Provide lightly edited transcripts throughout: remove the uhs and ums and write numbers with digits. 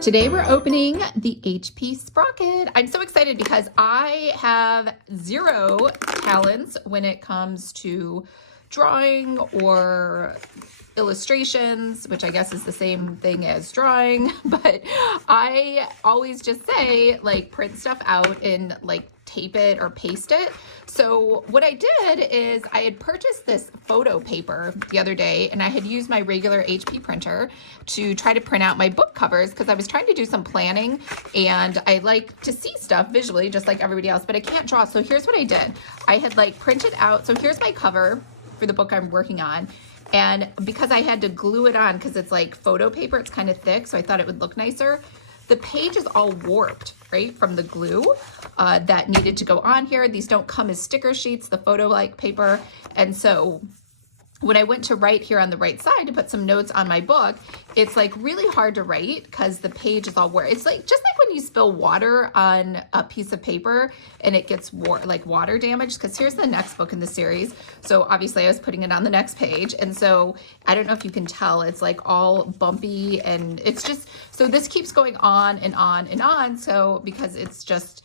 Today we're opening the HP Sprocket. I'm so excited because I have zero talents when it comes to drawing or illustrations, which I guess is the same thing as drawing, but I always just say like print stuff out and like tape it or paste it. So what I did is I had purchased this photo paper the other day and I had used my regular HP printer to try to print out my book covers because I was trying to do some planning and I like to see stuff visually just like everybody else, but I can't draw. So here's what I did. I had like printed out, so here's my cover for the book I'm working on. And because I had to glue it on because it's like photo paper, it's kind of thick, so I thought it would look nicer. The page is all warped, right, from the glue that needed to go on here. These don't come as sticker sheets, the photo-like paper. And so when I went to write here on the right side to put some notes on my book, it's like really hard to write because the page is all warped. It's like just like when you spill water on a piece of paper and it gets like water damage, because here's the next book in the series. So obviously I was putting it on the next page. And so I don't know if you can tell, it's like all bumpy and it's just, so this keeps going on and on and on. So because it's just,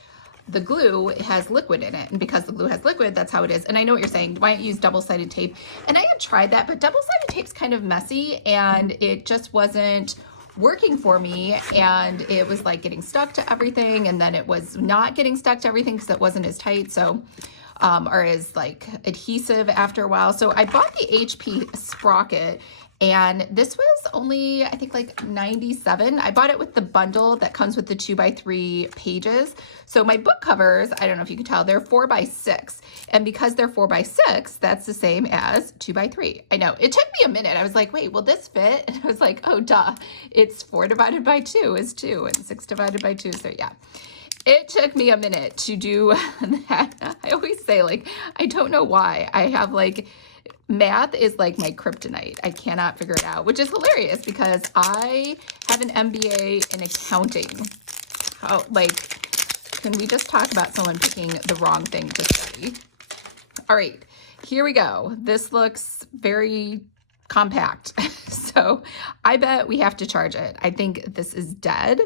the glue has liquid in it, and because the glue has liquid, that's how it is. And I know what you're saying, why don't you use double-sided tape? And I had tried that, but double-sided tape's kind of messy and it just wasn't working for me, and it was like getting stuck to everything, and then it was not getting stuck to everything because it wasn't as tight, so or as like adhesive after a while. So I bought the HP Sprocket, and this was only, I think, like 97. I bought it with the bundle that comes with the 2x3 pages. So my book covers, I don't know if you can tell, they're 4x6. And because they're 4x6, that's the same as 2x3. I know, it took me a minute. I was like, wait, will this fit? And I was like, oh, duh. It's 4 divided by 2 is 2, and 6 divided by 2, so yeah. It took me a minute to do that. I always say, like, I don't know why. I have, like, math is like my kryptonite. I cannot figure it out, which is hilarious because I have an MBA in accounting. Oh, like, can we just talk about someone picking the wrong thing to study? All right, here we go. This looks very compact. So I bet we have to charge it. I think this is dead,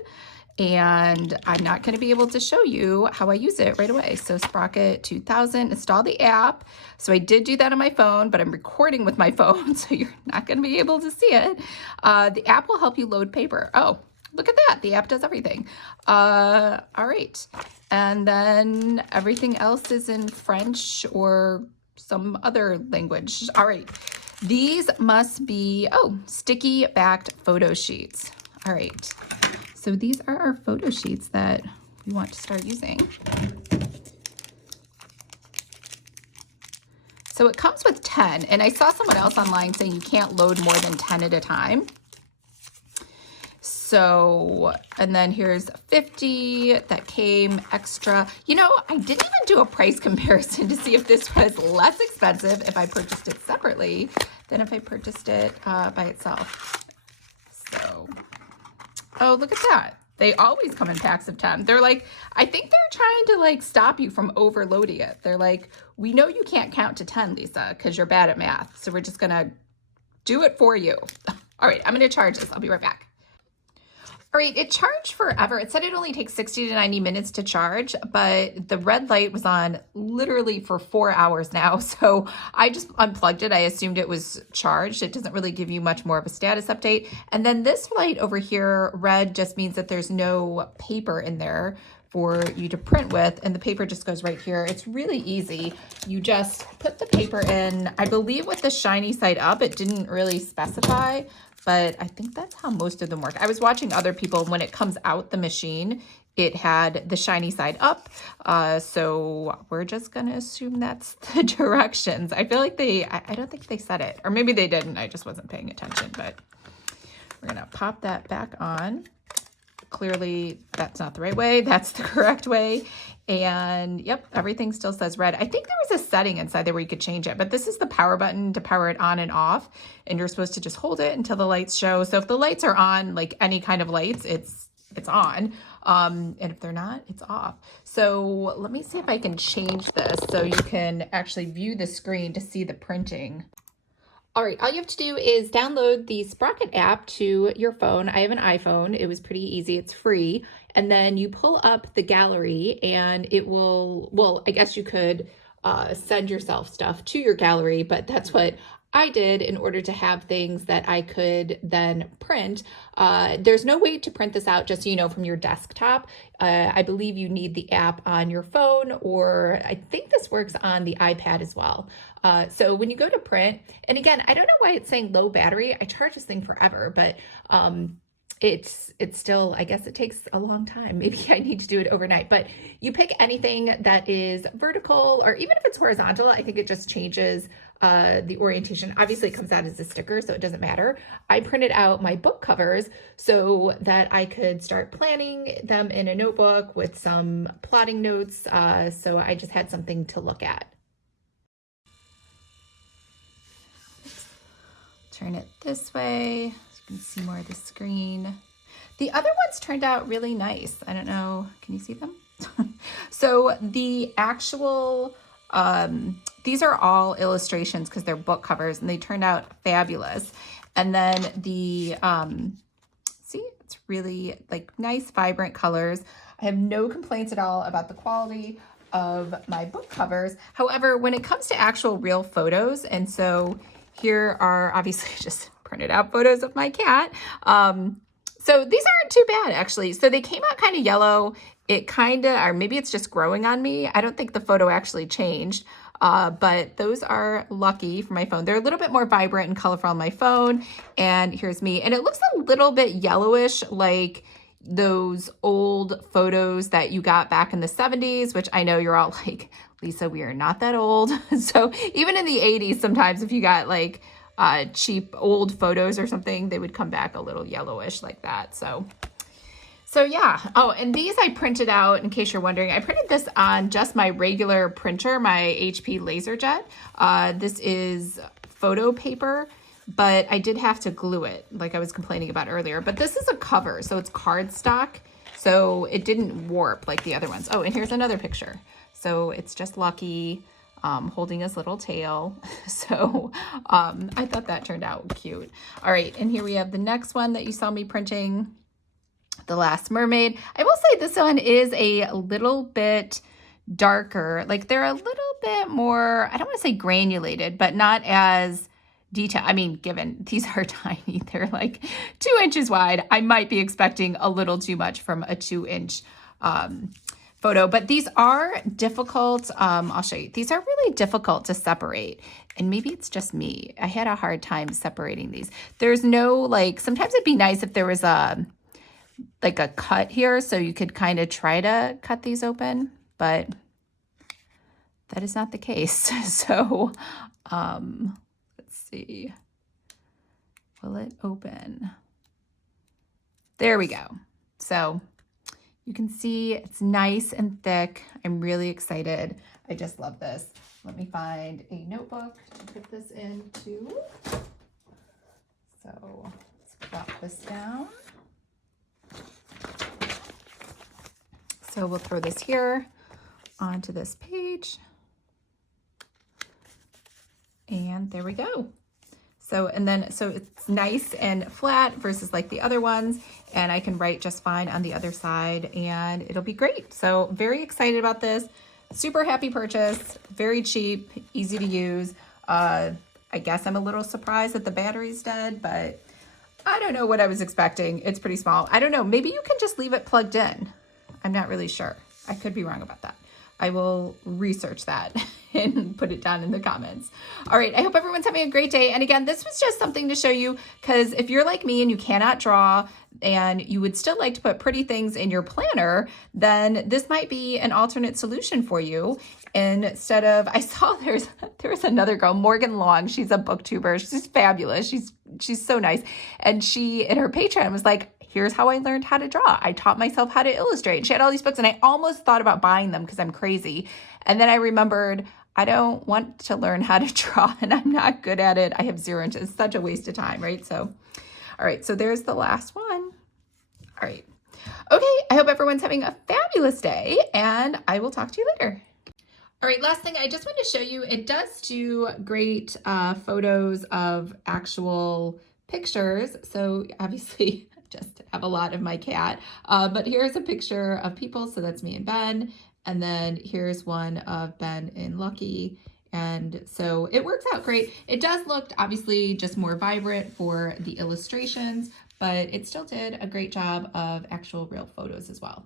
and I'm not going to be able to show you how I use it right away. So Sprocket 2000, install the app. So I did do that on my phone, but I'm recording with my phone, so you're not going to be able to see it. The app will help you load paper. Oh, look at that. The app does everything. All right. And then everything else is in French or some other language. All right. These must be, oh, sticky backed photo sheets. All right. So these are our photo sheets that we want to start using. So it comes with 10, and I saw someone else online saying you can't load more than 10 at a time. So, and then here's 50 that came extra. You know, I didn't even do a price comparison to see if this was less expensive if I purchased it separately than if I purchased it by itself. So, oh, look at that. They always come in packs of 10. They're like, I think they're trying to like stop you from overloading it. They're like, we know you can't count to 10, Lisa, because you're bad at math. So we're just going to do it for you. All right, I'm going to charge this. I'll be right back. All right, it charged forever. It said it only takes 60 to 90 minutes to charge, but the red light was on literally for 4 hours now. So I just unplugged it. I assumed it was charged. It doesn't really give you much more of a status update. And then this light over here, red, just means that there's no paper in there for you to print with, and the paper just goes right here. It's really easy. You just put the paper in, I believe with the shiny side up. It didn't really specify, but I think that's how most of them work. I was watching other people, when it comes out the machine, it had the shiny side up. So we're just gonna assume that's the directions. I feel like I don't think they said it, or maybe they didn't, I just wasn't paying attention, but we're gonna pop that back on. Clearly that's not the right way, that's the correct way. And yep, everything still says red. I think there was a setting inside there where you could change it, but this is the power button to power it on and off, and you're supposed to just hold it until the lights show. So if the lights are on, like any kind of lights, it's on. And if they're not, it's off. So let me see if I can change this so you can actually view the screen to see the printing. All right, all you have to do is download the Sprocket app to your phone. I have an iPhone. It was pretty easy. It's free. And then you pull up the gallery and it will, well, I guess you could send yourself stuff to your gallery, but that's what I did in order to have things that I could then print. There's no way to print this out, just so you know, from your desktop. I believe you need the app on your phone, or I think this works on the iPad as well. So when you go to print, and again, I don't know why it's saying low battery. I charge this thing forever, but it's still, I guess it takes a long time. Maybe I need to do it overnight, but you pick anything that is vertical, or even if it's horizontal, I think it just changes the orientation. Obviously it comes out as a sticker, so it doesn't matter. I printed out my book covers so that I could start planning them in a notebook with some plotting notes. So I just had something to look at. Turn it this way so you can see more of the screen. The other ones turned out really nice. I don't know, can you see them? So the actual, these are all illustrations because they're book covers and they turned out fabulous. And then the, see, it's really like nice, vibrant colors. I have no complaints at all about the quality of my book covers. However, when it comes to actual real photos, and so here are obviously just printed out photos of my cat. So these aren't too bad actually. So they came out kind of yellow. It kind of, or maybe it's just growing on me. I don't think the photo actually changed, but those are lucky for my phone. They're a little bit more vibrant and colorful on my phone. And here's me. And it looks a little bit yellowish, like those old photos that you got back in the 70s, which I know you're all like, Lisa, we are not that old. So even in the 80s, sometimes if you got like cheap old photos or something, they would come back a little yellowish like that. So yeah. Oh, and these I printed out, in case you're wondering. I printed this on just my regular printer, my HP LaserJet. This is photo paper, but I did have to glue it, like I was complaining about earlier. But this is a cover, so it's cardstock, so it didn't warp like the other ones. Oh, and here's another picture. So it's just Lucky holding his little tail. So I thought that turned out cute. All right, and here we have the next one that you saw me printing, The Last Mermaid. I will say this one is a little bit darker. Like they're a little bit more, I don't want to say granulated, but not as detailed. I mean, given these are tiny, they're like 2 inches wide. I might be expecting a little too much from a 2-inch photo, but these are difficult. I'll show you. These are really difficult to separate, and maybe it's just me. I had a hard time separating these. There's no, like, sometimes it'd be nice if there was like a cut here so you could kind of try to cut these open, but that is not the case. So let's see. Will it open? There we go. So you can see it's nice and thick. I'm really excited. I just love this. Let me find a notebook to put this into. So let's plop this down. So we'll throw this here onto this page. And there we go. So, and then, so it's nice and flat versus like the other ones, and I can write just fine on the other side and it'll be great. So very excited about this. Super happy purchase, very cheap, easy to use. I guess I'm a little surprised that the battery's dead, but I don't know what I was expecting. It's pretty small. I don't know, maybe you can just leave it plugged in. I'm not really sure. I could be wrong about that. I will research that and put it down in the comments. All right, I hope everyone's having a great day. And again, this was just something to show you, because if you're like me and you cannot draw and you would still like to put pretty things in your planner, then this might be an alternate solution for you. Instead of, I saw there was another girl, Morgan Long. She's a booktuber. She's fabulous. She's so nice. And she, in her Patreon, was like, here's how I learned how to draw. I taught myself how to illustrate. She had all these books and I almost thought about buying them because I'm crazy. And then I remembered I don't want to learn how to draw and I'm not good at it. I have 0 inches. It's such a waste of time, right? So, all right. So there's the last one. All right. Okay. I hope everyone's having a fabulous day and I will talk to you later. All right, last thing I just want to show you, it does do great photos of actual pictures. So obviously I just have a lot of my cat, but here's a picture of people. So that's me and Ben. And then here's one of Ben and Lucky. And so it works out great. It does look obviously just more vibrant for the illustrations, but it still did a great job of actual real photos as well.